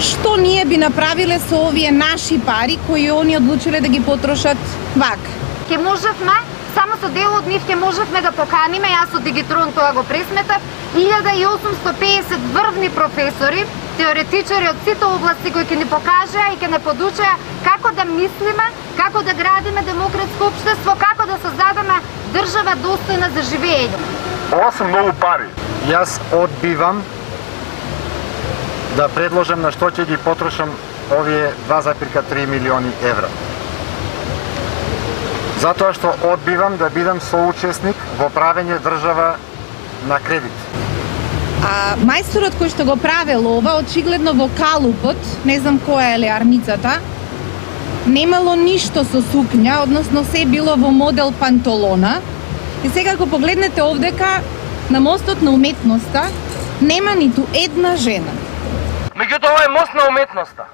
Што ние би направиле со овие наши пари кои они одлучиле да ги потрошат вака? Ке можевме, само со дел од нив ке можевме да поканиме, јас од Дигитрон тоа го пресметав, 1850 врвни професори, теоретичари од сите области кои ќе ни покажеа и ќе не подучеа како да мислиме, како да градиме демократско општество, како да создадеме држава достојна за живење. Ова се многу пари. Јас одбивам да предложам на што ќе ги потрошам овие 2,3 милиони евра. Затоа што одбивам да бидам соучесник во правење држава на кредит. А мајсторот кој што го правел ова, очигледно во калупот, не знам која е армицата, немало ништо со сукња, односно се било во модел пантолона. И сега ако погледнете овдека, на мостот на уметноста, нема ниту една жена. Меѓутоа, ова е мост на уметноста.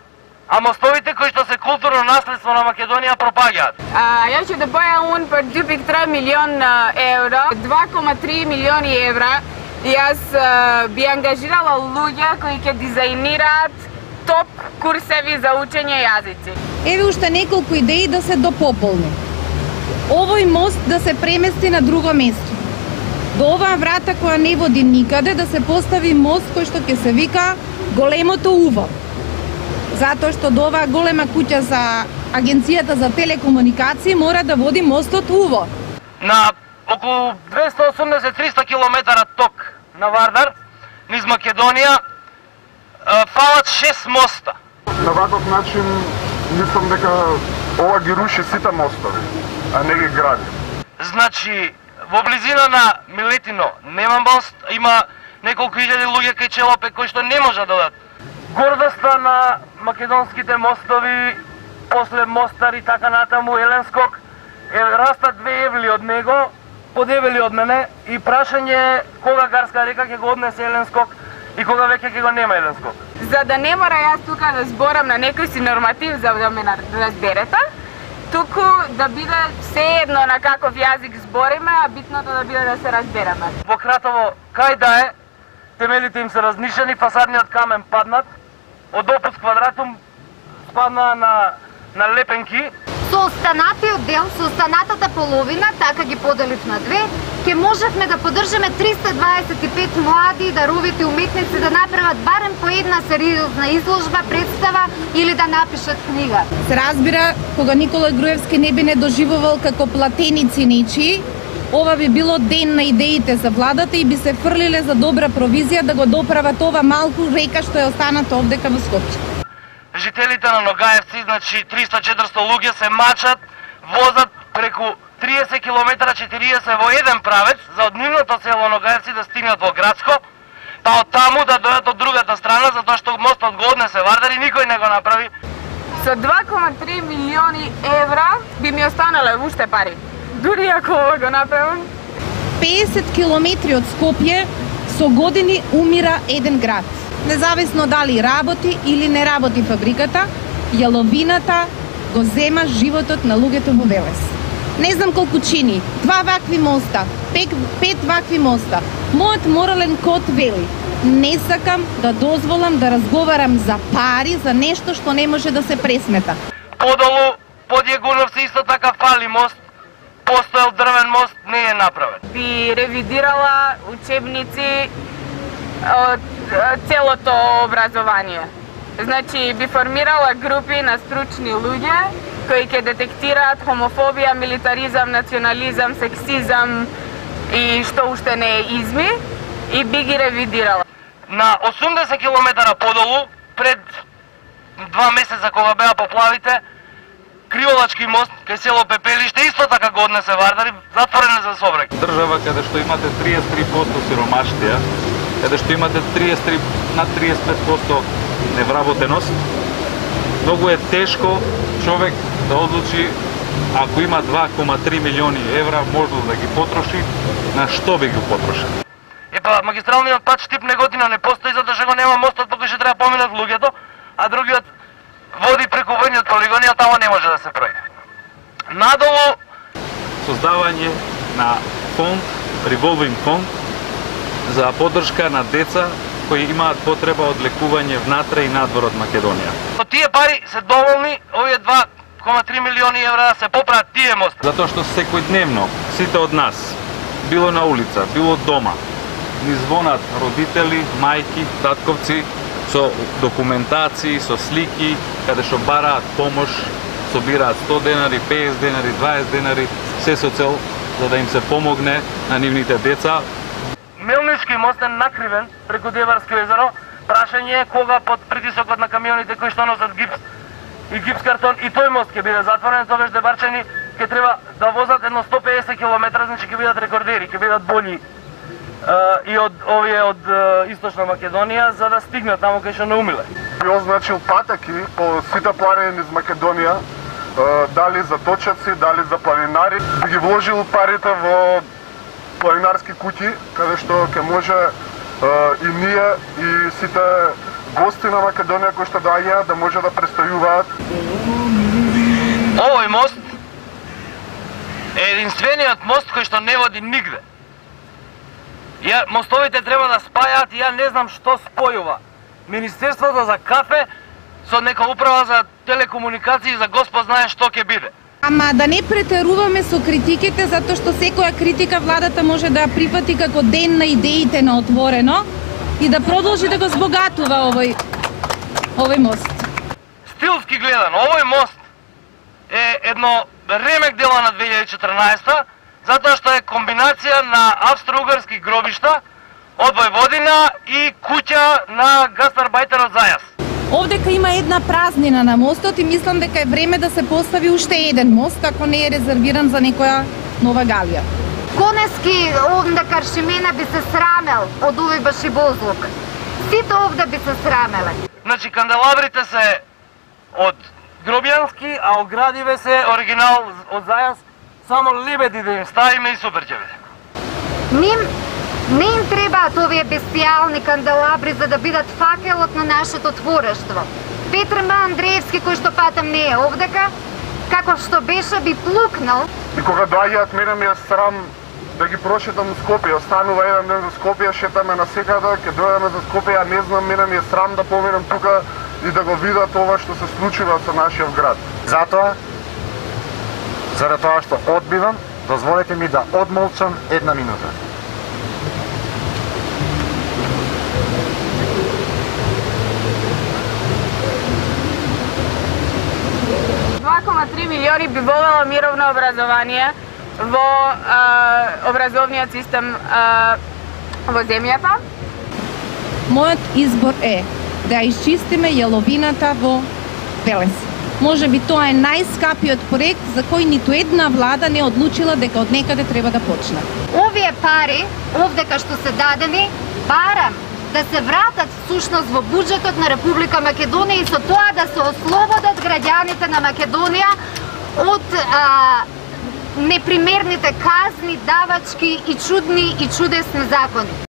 А мостовите кои што се културно наследство на Македонија пропагаат. Јас ќе да боја un продупик 3 милион евро, 2,3 милиони евра. Јас би ангажирала луѓе кои ќе дизајнираат топ курсеви за учење јазици. Еве уште неколку идеи да се допополни. Овој мост да се премести на друго место. До оваа врата која не води никаде да се постави мост кој што ќе се вика Големото уво. Затоа што до оваа голема куќа за Агенцијата за телекомуникации мора да води мостот уво. На околу 280-300 километара ток на Вардар, низ Македонија, фалат 6 моста. На ваков начин мислам дека ова ги руши сите мостови, а не ги гради. Значи, во близина на Милетино нема мост, има неколку илјади луѓе кај Челопе кои што не може да дадат. Гордоста на македонските мостови, после Мостар и така натаму, Еленскок, растат 2 евли од него, подебели од мене, и прашање кога Гарска река ќе го однесе Еленскок и кога веќе ќе го нема Еленскок. За да не мора јас тука да зборам на некој си норматив за да ме разберете, туку да биде се едно на каков јазик збориме, а битното да биде да се разбереме. Во Кратово, кај да е, темелите им се разнишени, фасадниот камен паднат, од опус квадратум спадна на лепенки. Со останатиот дел, со останатата половина, така ги поделив на две, ќе можевме да поддржаме 325 млади даровити уметници да направат барем по една сериозна изложба, представа или да напишат книга. Се разбира, кога Никола Груевски не би не доживувал како платеници нечии, ова би било ден на идеите за владата и би се фрлиле за добра провизија да го доправат ова малку река што е останата овдека во Скопје. Жителите на Ногаевци, значи 300-400 луѓе се мачат, возат преку 30 км 40 во еден правец за од нивното село Ногаевци да стигнат во Градско, па од таму да дојдат од другата страна, затоа што мостот го однесе Вардар и никој не го направи. Со 2,3 милиони евра би ми останале уште пари. Дури ако ова го направам. 50 километри од Скопје со години умира еден град. Независно дали работи или не работи фабриката, јаловината го зема животот на луѓето во Велес. Не знам колку чини, 2 вакви моста, 5 вакви моста. Мојот морален код вели, не сакам да дозволам да разговарам за пари, за нешто што не може да се пресмета. Подолу, под Јегуновци исто така фали мост, постоел дрвен мост, не е направен. Би ревидирала учебници од целото образование. Значи, би формирала групи на стручни луѓе кои ќе детектираат хомофобија, милитаризам, национализам, сексизам и што уште не е изми и би ги ревидирала. На 80 км подолу, пред 2 месеца кога беа поплавите, Криволачки мост кај село Пепелиште исто така го однесе Вардар и затворен за сообраќај. Држава каде што имате 33% сиромаштија, каде што имате над 35% невработеност, многу е тешко човек да одлучи, ако има 2,3 милиони евра, можност да ги потроши, на што би ги потрошил? Епа, магистралниот пат Штип-Неготина не постои затоа што го нема мостот по кој што треба поминат луѓето, а другиот води преку војниот полигон и таму не може да се пројде. Надолу создавање на фонд, револвинг фонд за поддршка на деца кои имаат потреба од лекување внатре и надвор од Македонија. Од тие пари се доволни овие 2,3 милиони евра да се поправат тие мостови. Затоа што секојдневно сите од нас, било на улица, било дома, ни звонат родители, мајки, татковци со документации, со слики, каде што бараат помош, собираат 100 денари, 50 денари, 20 денари, се со цел за да им се помогне на нивните деца. Мелнички мост е накривен преку Деварско езеро. Прашање е кога под притисокот на камионите кои што носат гипс и гипс картон и тој мост ќе биде затворен, тоа веќе барчани ќе треба да возат едно 150 км, значи ќе бидат рекордери, ќе бидат болji и од овие од Источна Македонија за да стигнат таму кај што наумиле. Би означил патеки по сите планини из Македонија, дали за точаци, дали за планинари. Би ги вложил парите во планинарски куќи, каде што ќе може и ние и сите гости на Македонија кои што доаѓаат да може да престојуваат. Овој мост е единствениот мост кој што не води нигде. Мостовите треба да спајаат и ја не знам што спојува. Министерството за кафе со нека управа за телекомуникации за Господ знае што ќе биде. Ама да не претеруваме со критиките, затоа што секоја критика владата може да ја прифати како ден на идеите на отворено и да продолжи да го збогатува овој мост. Стилски гледано, овој мост е едно ремек дело на 2014, затоа што е комбинација на австро-угарски гробишта од Војводина и куќа на гастарбајтерот Зајас. Овдека има една празнина на мостот и мислам дека е време да се постави уште еден мост, ако не е резервиран за некоја нова галија. Конески овде Каршимена би се срамел од овој башибозлук. Сите овде би се срамеле. Значи канделабрите се од Гробјански, а оградиве се оригинал од Зајас, само лебеди да им ставиме и супер ќе биде. Не им требаат овие бестијални канделабри за да бидат факелот на нашето творештво. Петр М. Андреевски, кој што патам не е овдека, како што беше би плукнал. И кога доаѓаат, мене ми е срам да ги прошетам у Скопје. Останува еден ден за Скопје, шетаме на секаде, ќе дојдеме за Скопје, а не знам, мене ми е срам да поминам тука и да го видат ова што се случува со нашиот град. Затоа, заради тоа што одбивам, дозволете ми да одмолчам една минута. милиони би волела мировно образование во образовниот систем во земјата. Мојот избор е да изчистиме јаловината во Велес. Може би тоа е најскапиот проект за кој ниту една влада не одлучила дека од некаде треба да почне. Овие пари, овдека што се дадени, барам да се вратат всушност во буџетот на Република Македонија и со тоа да се ослободат граѓаните на Македонија од непримерните казни, давачки и чудни и чудесни закони.